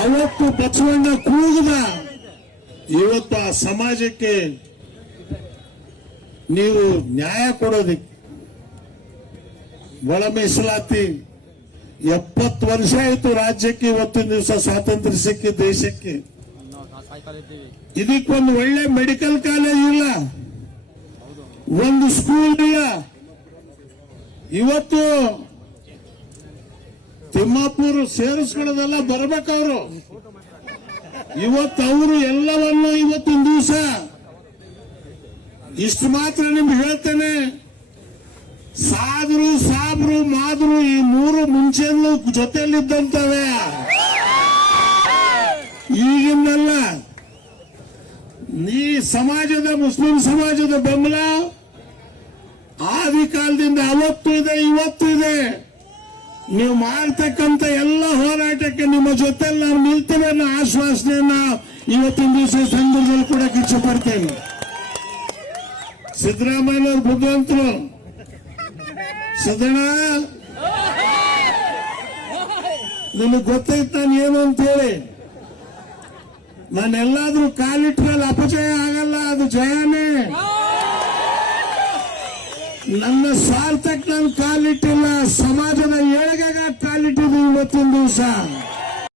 ಅವತ್ತು ಬಸವಣ್ಣ ಕೂಗಿದ, ಇವತ್ತು ಆ ಸಮಾಜಕ್ಕೆ ನೀವು ನ್ಯಾಯ ಕೊಡೋದಕ್ಕೆ ಒಳ ಮೀಸಲಾತಿ 70 ವರ್ಷ ಆಯಿತು ರಾಜ್ಯಕ್ಕೆ. ಇವತ್ತಿನ ದಿವಸ ಸ್ವಾತಂತ್ರ್ಯ ಸಿಕ್ಕಿ ದೇಶಕ್ಕೆ. ಇದಕ್ಕೊಂದು ಒಳ್ಳೆ ಮೆಡಿಕಲ್ ಕಾಲೇಜ್ ಇಲ್ಲ, ಒಂದು ಸ್ಕೂಲ್ ಇಲ್ಲ. ಇವತ್ತು ತಿಮ್ಮಾಪುರ ಸೇರಿಸ್ಕೊಳ್ಳೋದೆಲ್ಲ ಬರ್ಬೇಕವ್ರು. ಇವತ್ತು ಅವರು ಎಲ್ಲವನ್ನು ಇವತ್ತಿನ ದಿವಸ ಇಷ್ಟು ಮಾತ್ರ ನಿಮ್ಗೆ ಹೇಳ್ತೇನೆ, ಸಾದ್ರು ಸಾಬ್ರು ಮಾದ್ರು ಈ ಮೂರು ಮುಂಚೆನೂ ಜೊತೆಯಲ್ಲಿದ್ದಂತವೆ, ಈಗಿನಲ್ಲ. ಈ ಸಮಾಜದ ಮುಸ್ಲಿಂ ಸಮಾಜದ ಬೆಂಬಲ ಆದಿ ಕಾಲದಿಂದ ಅವತ್ತು ಇದೆ, ಇವತ್ತು ಇದೆ. ನೀವು ಮಾಡ್ತಕ್ಕಂಥ ಎಲ್ಲ ಹೋರಾಟಕ್ಕೆ ನಿಮ್ಮ ಜೊತೆಲಿ ನಾವು ನಿಲ್ತೇವೆ ಅನ್ನೋ ಆಶ್ವಾಸನೆಯನ್ನ ಇವತ್ತಿನ ದಿವಸ ಸಂದರ್ಭದಲ್ಲಿ ಕೂಡ ಇಚ್ಛಪಡ್ತೇನೆ. ಸಿದ್ದರಾಮಯ್ಯನವರು ಬುದ್ಧಿವಂತರು. ಸಿದ್ದಣ್ಣ, ನಿಮಗೆ ಗೊತ್ತೈತ್ ನಾನು ಏನು ಅಂತ ಹೇಳಿ. ನಾನೆಲ್ಲಾದ್ರೂ ಕಾಲಿಟ್ರಲ್ಲಿ ಅಪಜಯ ಆಗಲ್ಲ, ಅದು ಜಯನೇ. ನನ್ನ ಸ್ವಾರ್ಥಕ್ಕೆ ನಾನು ಕಾಲಿಟ್ಟಿಲ್ಲ, ಸಮಾಜದ ಏಳಿಗೆಗೆ ಕಾಲಿಟ್ಟಿದ್ದು ಇವತ್ತಿನ ದಿವಸ.